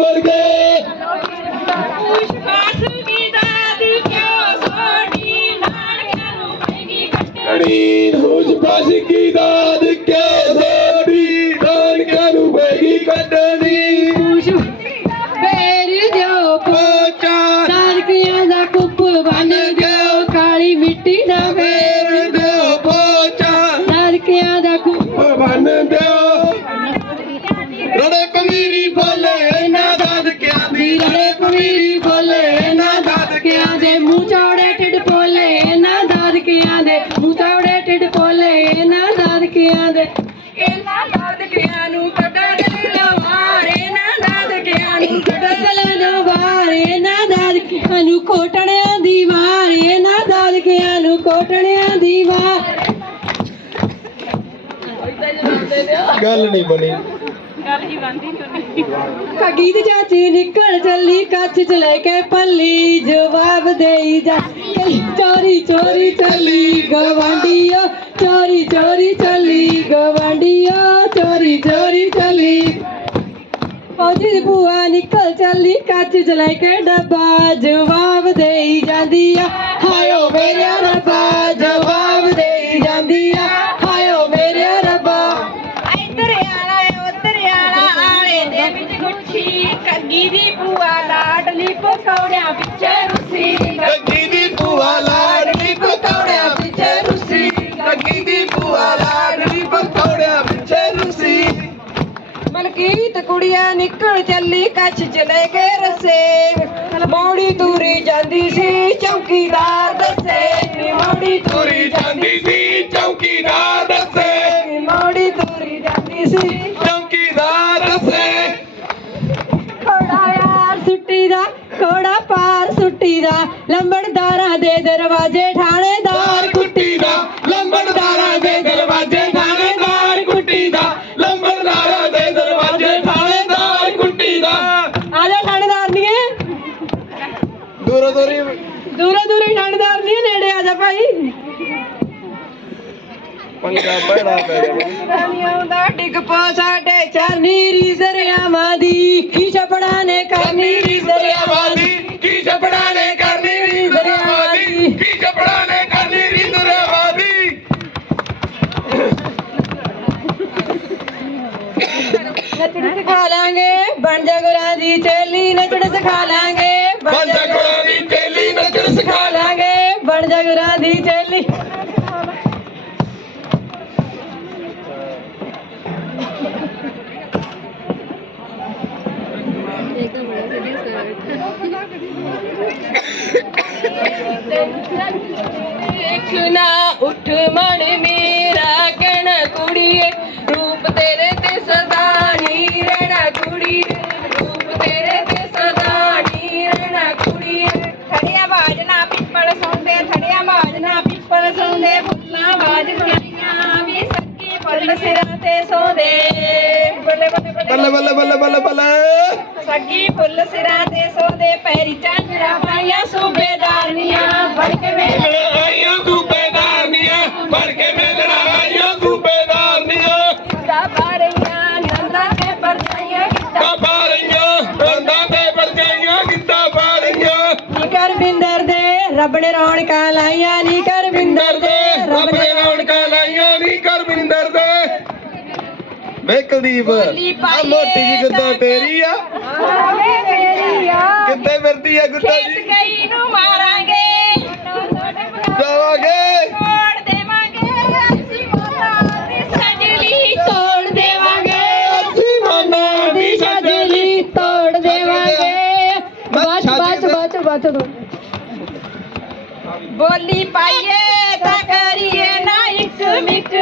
ਵਰਗੇ। ਪੁਸ਼ਪਾਸ ਦਾਦਕਿਆਂ ਦੇ ਮੂੰਹ ਚੌੜੇ ਢਿੱਡ ਪੋਲੇ ਨਾ ਦਾਦਕਿਆਂ ਦੇ। ਮੂੰਹ ਚੌੜੇ ਢਿੱਡ ਪੋਲੇ ਨਾ ਦਾਦਕਿਆਂ ਦੇ। ਇਹਨਾਂ ਦਾਦਕਿਆਂ ਨੂੰ ਕੱਢਣ ਲਵਾਰੇ ਨਾ ਦਾਦਕਿਆਂ ਨੂੰ ਕੱਢਣ ਲਵਾਰੇ ਨਾ ਦਾਦਕਿਆਂ ਨੂੰ ਕੋਟਣਿਆਂ ਦੀ ਵਾਰ, ਇਹਨਾਂ ਦਾਦਕਿਆਂ ਨੂੰ ਕੋਟਣਿਆਂ ਦੀ ਵਾਰ। ਗੱਲ ਨਹੀਂ ਬਣੀ। ਕਗੀ ਦੀ ਚਾਚੀ ਨਿਕਲ ਚੱਲੀ ਕੱਛ ਚ ਲੈ ਕੇ ਪੱਲੀ, ਜਵਾਬ ਦੇਈ ਜਾ। ਚੋਰੀ ਚੋਰੀ ਚੱਲੀ, ਗਵਾਂਡੀਓ। ਚੋਰੀ ਚੋਰੀ ਚੱਲੀ, ਗਵਾਂਡੀਓ। ਚੋਰੀ ਚੋਰੀ ਚੱਲੀ। ਫੌਜੀ ਦੀ ਨਿਕਲ ਚੱਲੀ, ਕੱਚ ਚ ਲੈ ਕੇ ਡੱਬਾ। ਜਵਾਬ ਦੇਈ ਜਾਂਦੀ ਆ। ਹਾਇਓ ਮੇਰੇ ਰੱਬਾ, ਜਵਾਬ ਗੁੱਠੀ ਕੱਗੀ ਦੀ ਭੂਆ ਲਾਡਲੀ ਪਕੌੜਿਆਂ ਪਿੱਛੇ ਰੁੱਸੀ ਗੱਗੀ ਦੀ ਭੂਆ ਲਾਡਲੀ ਪਕੌੜਿਆਂ ਪਿੱਛੇ ਰੁੱਸੀ ਗੱਗੀ ਦੀ ਭੂਆ ਲਾਡਲੀ ਪਕੌੜਿਆਂ ਪਿੱਛੇ ਰੁਸੀ ਮਲਕੀਤ ਕੁੜੀਆਂ ਨਿਕਲ ਚੱਲੀ ਕੱਚ ਚ ਲੈ ਕੇ ਰਸੇ। ਮੌੜੀ ਤੂਰੀ ਜਾਂਦੀ ਸੀ, ਚੌਕੀਦਾਰ ਦੱਸੇ। ਨੀ ਮੌੜੀ ਤੁਰੀ ਜਾਂਦੀ ਸੀ, ਚੌਕੀਦਾਰ ਦੱਸੇ। ਲੰਬੜਦਾਰਾਂ ਦੇ ਦਰਵਾਜ਼ੇ ਠਾਣੇਦਾਰ ਕੁੱਟੀ ਦਾ। ਲੰਬੜਦਾਰਾਂ ਦੇ ਦਰਵਾਜ਼ੇ ਥਾਣੇਦਾਰ ਕੁੱਟੀ ਦਾ। ਲੰਬੜਦਾਰਾਂ ਦੇ ਦਰਵਾਜ਼ੇ ਥਾਣੇਦਾਰ ਕੁੱਟੀ ਦਾ। ਆ ਜਾ ਠਾਣੇਦਾਰ ਨਹੀਂ ਦੂਰੋਂ ਦੂਰੀ। ਦੂਰੋਂ ਦੂਰੇ ਠਾਣੇਦਾਰ ਨਹੀਂ ਨੇੜੇ ਆ ਜਾ ਭਾਈ। ਪੰਗਾ ਬੜਾ ਪੈ ਗਿਆ ਰਾਨੀਆਂ ਦਾ ਡਿੱਗ ਪੋ ਸਾਡੇ ਚਰਨੀ ਰੀ ਜ਼ਰਿਆਵਾਂ ਦੀ ਕੀ ਛਪੜਾ ਨੇ ਚੇਲੀ ਤੇ ਸੌਂਦੇ ਬੱਲੇ ਬੱਲੇ ਬੱਲੇ। ਬੱਲੇ ਬੱਲੇ ਬੱਲੇ ਬੱਲੇ ਸੱਗੀ ਫੁੱਲ ਸਿਰਾਂ ਤੇ ਸੌਂਦੇ ਪੈਰੀ ਚਾਂਦਰਾ ਪਾਈਆਂ ਸੂਬੇਦਾਰਨੀਆਂ ਫੜ ਕੇ ਵੇਖ। ਮਿਲਣ ਆਈਆਂ ਸੂਬੇਦਾਰਨੀਆਂ ਫੜ ਕੇ ਮਿਲਣ ਆਈਆਂ ਸੂਬੇਦਾਰਨੀਆਂ ਦਾ ਬਾਰੀਆਂ ਨੰਦਾ ਤੇ ਪਰਜਾਈਆਂ ਕੀਤਾ। ਬਾਬਾ ਰਈਆਂ ਰੰਦਾਂ ਤੇ ਵਰਜਾਈਆਂ ਗਿੱਧਾ ਪਾ ਰਈਆਂ ਨੀ ਕਰ ਬਿੰਦਰ ਦੇ ਰੱਬ ਨੇ ਰੌਣਕਾਂ ਲਾਈਆਂ ਨੀ ਕਰ ਬਿੰਦਰ ਦੇ ਰੱਬ ਨੇ ਰੌਣਕਾਂ ਲਾਈਆਂ ਨੀ ਕਰ ਬਿੰਦਰ ਦੇ ਵੇ ਕੁਲਦੀਪ। ਆ ਮੋਟੀ ਜੀ ਗੁੱਦਾ ਤੇਰੀ ਆ। ਆਵੇ ਮੇਰੀ ਆ। ਕਿੱਥੇ ਫਿਰਦੀ ਆ ਗੁੱਦਾ ਖੇਤ ਜੀ ਗਈ ਨੂੰ ਮਾਰਾਂਗੇ। ਜਾਵਾਂਗੇ। ਤੋੜ ਦੇਵਾਂਗੇ। ਅਸੀਂ ਦੀ ਸਜਲੀ ਤੋੜ ਦੇਵਾਂਗੇ। ਅਸੀਂ ਦੀ ਸਜਲੀ ਤੋੜ ਦੇਵਾਂਗੇ। ਬਚ ਬਚ ਬਚ ਬਚ ਬੋਲੀ ਪਾਈਏ ਤਾਂ ਕਰੀਏ ਨਾ ਇੱਕ ਮਿਕ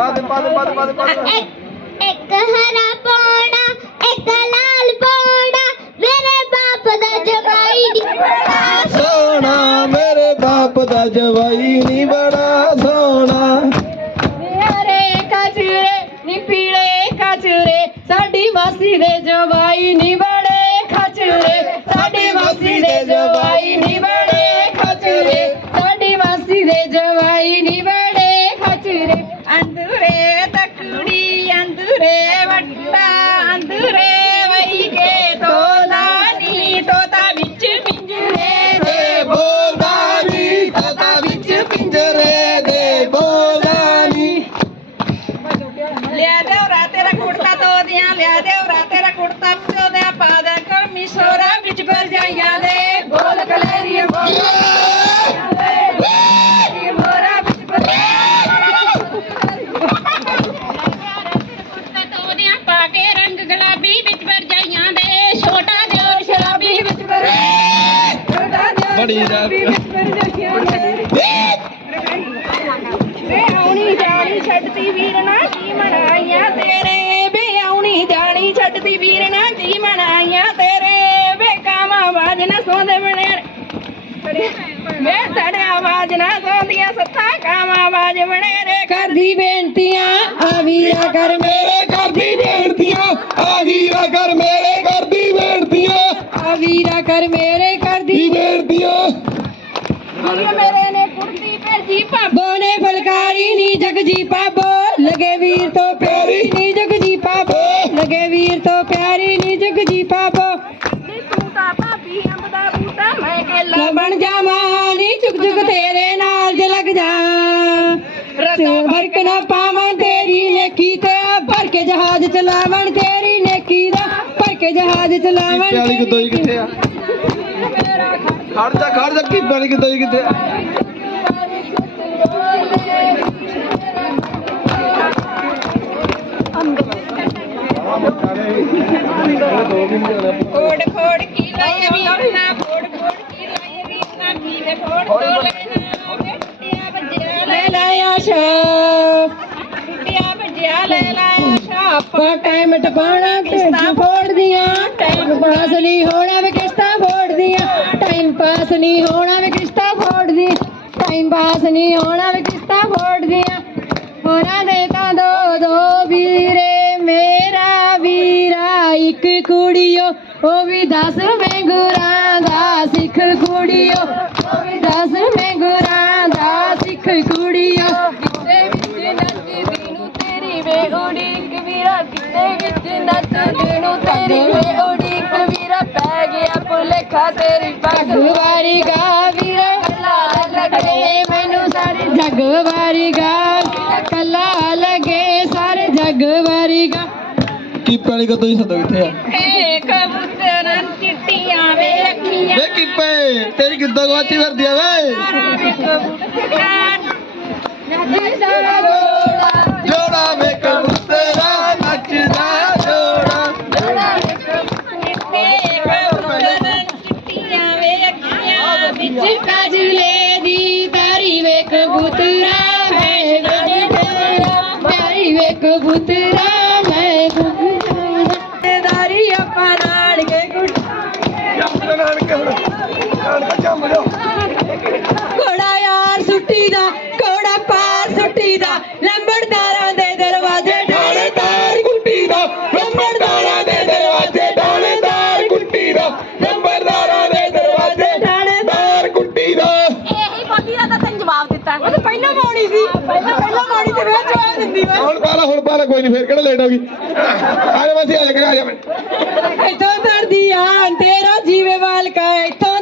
ਪੌੜਾ ਬਾਦ ਬਾਦ ਬਾਦ ਬਾਦ ਬਾਦ ਇੱਕ ਇੱਕ ਹਰਾ ਪੌੜਾ ਇੱਕ ਲਾਲ ਪੌੜਾ ਮੇਰੇ ਬਾਪ ਦਾ ਜਵਾਈ ਨੀ ਬੜਾ। ਸੋਹਣਾ ਮੇਰੇ ਬਾਪ ਦਾ ਜਵਾਈ ਨੀ ਬੜਾ ਸੋਹਣਾ। ਹਰੇ ਕਚਰੇ ਨੀ ਪੀਲੇ ਕਚਰੇ ਸਾਡੀ ਮਾਸੀ ਦੇ ਜਵਾਈ ਨੀ ਬੜੇ ਬੜੀ ਜਾ ਵੇ ਆਉਣੀ ਜਾਣੀ ਛੱਡਦੀ ਵੀਰਨਾ ਕੀ ਮਨਾਈਆਂ ਤੇਰੇ? ਵੇ ਆਉਣੀ ਜਾਣੀ ਛੱਡਦੀ ਵੀਰਨਾ ਕੀ ਮਨਾਈਆਂ ਤੇਰੇ? ਵੇ ਕਾਵਾਂ ਆਵਾਜ਼ ਨਾ ਸੌਂਦੇ ਬਣੇ। ਵੇ ਤੜੇ ਆਵਾਜ਼ ਨਾ ਸੌਂਦੀਆਂ ਸੱਤਾਂ ਕਾਵਾਂ ਆਵਾਜ਼ ਬਣੇ ਰੇ। ਕਰਦੀ ਬੇਨਤੀਆਂ ਆ ਵੀਰਾ ਕਰ ਮੇਰੇ ਨੀ ਜਗਜੀ ਪਾਬੋ ਲਗੇ ਵੀਰ ਤੋਂ ਪਿਆਰੀ ਨੀ ਜਗਜੀ ਪਾਬੋ ਲਗੇ ਵੀਰ ਤੋਂ ਪਿਆਰੀ ਨੀ ਜਗਜੀ ਪਾਬੋ ਨੀ ਤੂੰ ਤਾਂ ਭਾਬੀ ਅੰਬ ਦਾ ਬੂਟਾ ਮੈਂ ਕੇਲਾ ਬਣ ਜਾਵਾਂ ਨੀ ਝੁਕ ਝੁਕ ਤੇਰੇ ਨਾਲ ਜੇ ਲੱਗ ਜਾ। ਰਸਾ ਭਰਕ ਨਾ ਪਾਵਾਂ ਤੇਰੀ ਨੇਕੀ ਤੇ ਭਰ ਕੇ ਜਹਾਜ਼ ਚਲਾਵਣ ਤੇਰੀ ਨੇਕੀ ਦਾ ਭਰ ਕੇ ਜਹਾਜ਼ ਚਲਾਵਣ ਜੀ ਕਿੱਥੇ ਆ? ਖੜ ਜਾ ਖੜ ਜੀ ਕਿੱਥੇ ਆ? ਕੋੜ ਕੋੜ ਕੀ ਲਾਈ ਵੀ ਨਾ ਕੋੜ ਕੋੜ ਕੀ ਲਾਈ ਵੀ ਨਾ ਕੀ ਨੇ ਕੋੜ ਤੋਂ ਲੈਣਾ। ਟੁੱਟਿਆ ਵੱਜਿਆ ਲੈ ਲੈ ਆਸ਼ਾ। ਟੁੱਟਿਆ ਵੱਜਿਆ ਲੈ ਲੈ ਆਸ਼ਾ। ਆਪਾਂ ਟਾਈਮ ਟਪਾਉਣਾ ਕਿਸ਼ਤਾਂ ਫੋੜਦੀਆਂ। ਟਾਈਮ ਪਾਸ ਨਹੀਂ ਹੋਣਾ ਵੇ ਕਿਸ਼ਤਾਂ ਫੋੜਦੀਆਂ। ਟਾਈਮ ਪਾਸ ਨਹੀਂ ਹੋਣਾ ਵੇ ਕਿਸ਼ਤਾਂ ਫੋੜਦੀਆਂ। ਟਾਈਮ ਪਾਸ ਨਹੀਂ ਹੋਣਾ ਵੇ ਕਿਸ਼ਤਾਂ ਫੋੜਦੀਆਂ। ਹੋਰਾਂ ਦੇ ਦੋ ਦਸ ਮੈਂਗੁਰਾਂ ਦਾ ਸਿੱਖ ਕੁੜੀਓ। ਉਹ ਵੀ ਦਸ ਮੈਂਗੁਰਾਂ ਦਾ ਸਿੱਖ ਕੁੜੀਓ। ਕਿਤੇ ਵਿੱਚ ਨੱਚਦੀ ਨੂੰ ਤੇਰੀ ਵੇ ਉਡੀਕ ਵੀਰਾ ਕਿਤੇ ਵਿੱਚ ਨੱਚਦੀ ਨੂੰ ਤੇਰੀ ਵੇ ਉਡੀਕ ਵੀਰਾ ਪੈ ਗਿਆ ਭੁਲੇਖਾ ਤੇਰੀ ਪੱਗ। ਵਾਰੀ ਗਾ ਵੀਰਾ। ਕੱਲਾ ਲੱਗੇ ਮੈਨੂੰ ਸਾਰੇ ਜੱਗ। ਵਾਰੀ ਗਾ ਕੱਲਾ ਲੱਗੇ ਸਾਰੇ ਜੱਗ ਵਾਰੀ ਗਾ। ਕੀਪੇ ਵਾਲੀ ਕਿੱਦੋਂ ਜੀ ਸੱਦੋ ਕਿੱਥੇ ਆ। ਅੱਖੀਆਂ ਤੇਰੀ ਕਿੱਦਾਂ ਗਵਾਚੀ ਫਿਰਦੀ ਆ ਵੇ। ਕੋਈ ਨਹੀਂ ਫੇਰ ਕਿਹੜਾ ਲੇਟ ਹੋ ਗਈ? ਆ ਜਾ ਮਸੀ, ਆ ਜਾ ਆ ਜਾ। ਇੱਥੋਂ ਦਰਦੀ ਆ, ਤੇਰਾ ਜੀਵੇ ਵਾਲਕਾ, ਇੱਥੋਂ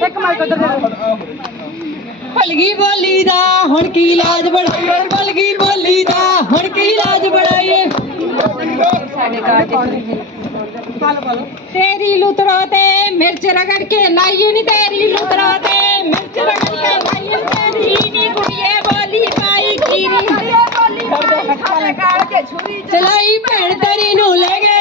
ਇੱਕ ਮਾਈਕ ਉਧਰ ਭਲਗੀ ਬੋਲੀ ਦਾ ਹੁਣ ਕੀ ਲਾਜ ਬਣਾਈਏ? ਭਲਗੀ ਬੋਲੀ ਦਾ ਹੁਣ ਕੀ ਲਾਜ ਬਣਾਈਏ? ਸਾਡੇ ਤੇਰੀ ਲੁਤਰਾ ਤੇ ਮਿਰਚ ਰਗੜ ਕੇ ਲਾਈਏ ਨੀ ਤੇਰੀ ਲੁਤਰਾ ਤੇ ਮਿਰਚ ਰਗੜ ਕੇ ਲਾਈਏ ਤੇਰੀ। ਨੀ ਕੁੜੀਏ ਬੋਲੀ ਪਾਈ ਕੀਰੀ ਚਲਾਈ ਭੈਣ ਤੇਰੀ ਨੂੰ ਲੈ ਗਏ।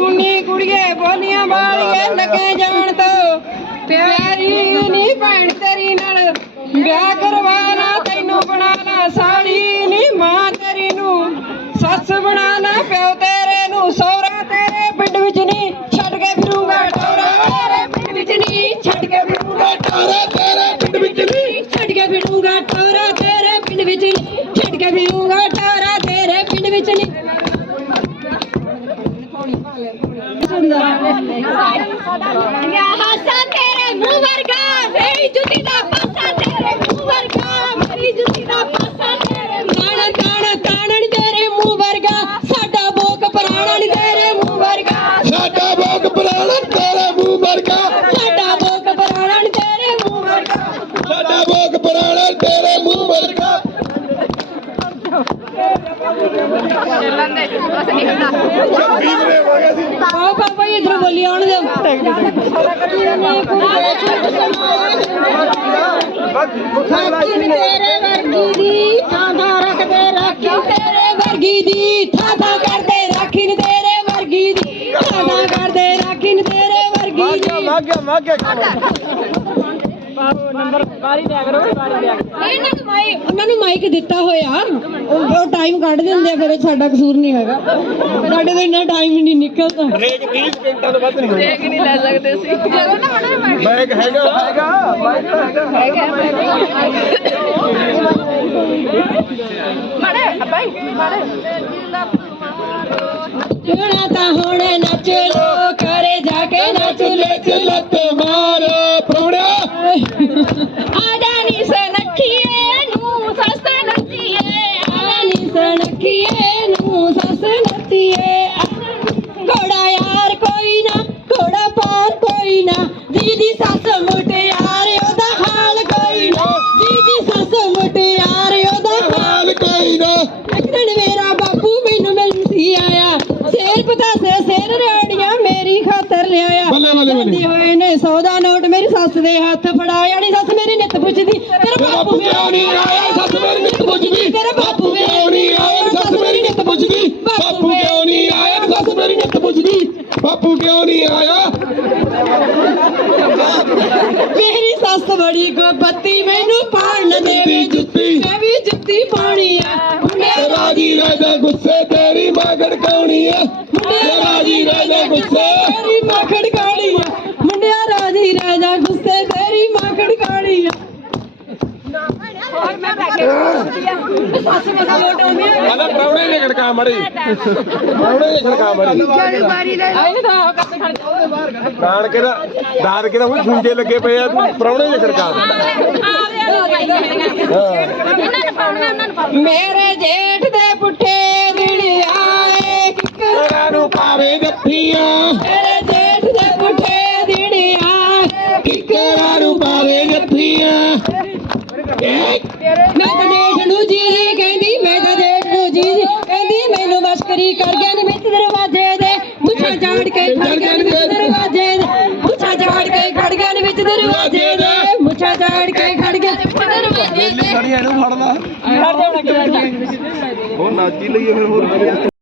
ਸੁਣੀ ਕੁੜੀਏ ਬੋਲੀਆਂ ਵਾਲੀਏ ਲੱਗੇ ਜਾਣ ਤੋਂ। ਪਿਆਰੀ ਨਹੀਂ ਭੈਣ ਤੇਰੀ ਨਾਲ ਵਿਆਹ ਕਰਵਾ ਯਾ ਹਾਸਾ ਤੇਰੇ ਮੂੰਹ ਵਰਗਾ। ਮੇਰੀ ਜੁੱਤੀ ਦਾ ਆਓ ਪਾਪਾ ਜੀ ਇਧਰ ਬੋਲੀ ਆਉਣ ਨੀ ਤੇਰੇ ਵਰਗੀ ਦੀ ਥਾਂ ਥਾਂ ਰੱਖਦੇ ਰਾਖੀ ਤੇਰੇ ਵਰਗੀ ਦੀ। ਥਾਂ ਥਾਂ ਕਰਦੇ ਰਾਖੀ ਨ ਤੇਰੇ ਵਰਗੀ ਦੀ ਥਾਂ ਥਾਂ ਕਰਦੇ ਰਾਖੀ ਨ ਤੇਰੇ ਵਰਗੀ ਦੀ ਇਹਨਾਂ ਨੂੰ ਮਾਈ ਉਹਨਾਂ ਨੂੰ ਮਾਈਕ ਦਿੱਤਾ ਹੋਇਆ। ਉਹ ਟਾਈਮ ਕੱਢ ਦਿੰਦੇ ਆ ਫਿਰ ਸਾਡਾ ਕਸੂਰ ਨਹੀਂ ਹੈਗਾ। ਸਾਡੇ ਤੋਂ ਇੰਨਾ ਟਾਈਮ ਹੀ ਨਹੀਂ ਨਿਕਲਦਾ। ਬ੍ਰੇਕ 30 ਸਕਿੰਟਾਂ ਤੋਂ ਵੱਧ ਨਹੀਂ ਹੋਣਾ ਦੇਖ ਨਹੀਂ ਲੈ ਸਕਦੇ ਸੀ ਜਦੋਂ ਨਾ ਬੜਾ ਬੈਗ ਹੈਗਾ ਹੈਗਾ ਬਾਈਕ ਮੜੇ ਬਾਈ ਮੜੇ। ਚੁਣਾ ਤਾਂ ਹੁਣ ਨੱਚ ਲੋ ਕਰੇ ਜਾ ਕੇ ਨੱਚ ਲੈ ਮਾਰ ਸੱਸ ਦੇ ਹੱਥ ਫੜਾਇਆ ਨੀ ਸੱਸ ਮੇਰੀ ਨਿੱਤ ਪੁੱਛਦੀ। ਤੇਰਾ ਬਾਪੂ ਕਿਉਂ ਨਹੀਂ ਆਇਆ ਸੱਸ ਮੇਰੀ ਨਿੱਤ ਪੁੱਛਦੀ। ਬਾਪੂ ਕਿਉਂ ਨਹੀਂ ਆਇਆ? ਸੱਸ ਮੇਰੀ ਨਿੱਤ ਪੁੱਛਦੀ। ਬਾਪੂ ਕਿਉਂ ਨਹੀਂ ਆਇਆ? ਸੱਸ ਮੇਰੀ ਨਿੱਤ ਪੁੱਛਦੀ। ਬਾਪੂ ਕਿਉਂ ਨਹੀਂ ਆਇਆ? ਮੇਰੀ ਸੱਸ ਬੜੀ ਗੋਬਤੀ ਮੈਨੂੰ ਪਾਣ ਨਾ ਦੇਵੇ। ਜੁੱਤੀ। ਮੈਂ ਵੀ ਜੁੱਤੀ ਪਾਉਣੀ ਆ। ਰਾਜੀ ਰਾਜਾ ਗੁੱਸੇ ਤੇਰੀ ਮਾਂ ਗੜਕਾਉਣੀ ਆ। ਰਾਜੀ ਰਾਜਾ ਗੁੱਸੇ। ਤੇਰੀ ਮਾਂ ਖੜਕਾਣੀ ਆ ਮੁੰਡਿਆ ਰਾਜੀ ਰਾਜਾ ਗੁੱਸੇ ਤੇਰੀ ਮਾਂ ਖੜਕਾਣੀ ਆ ਸੱਸ ਮੇਰਾ ਲੋਟ ਆਉਂਦੀ ਆ ਆਲਾ ਗੜਕਾ ਮੜੀ। ਨੇ ਗੜਕਾ ਮੜੀ ਆਏ ਤਾਂ ਆਹ ਕਰਦੇ ਖੜ ਨਾਨਕੇ ਦਾ ਦਾਦਕੇ ਦਾ ਉਹ ਸੁੰਜੇ ਲੱਗੇ ਪਏ ਆ ਤੂੰ ਪ੍ਰਾਉਣੇ ਨੇ ਗੜਕਾ ਮੇਰੇ ਜੇਠ ਦੇ ਪੁੱਠੇ ਦਿਨ ਆਏ। ਕਿੱਕਰ ਨੂੰ ਪਾਵੇ ਜੱਫੀਆਂ ਖੜੀ ਇਹਨੂੰ ਫੜ ਲਾ। ਉਹ ਨਾਚੀ ਲਈਏ ਫਿਰ ਹੋਰ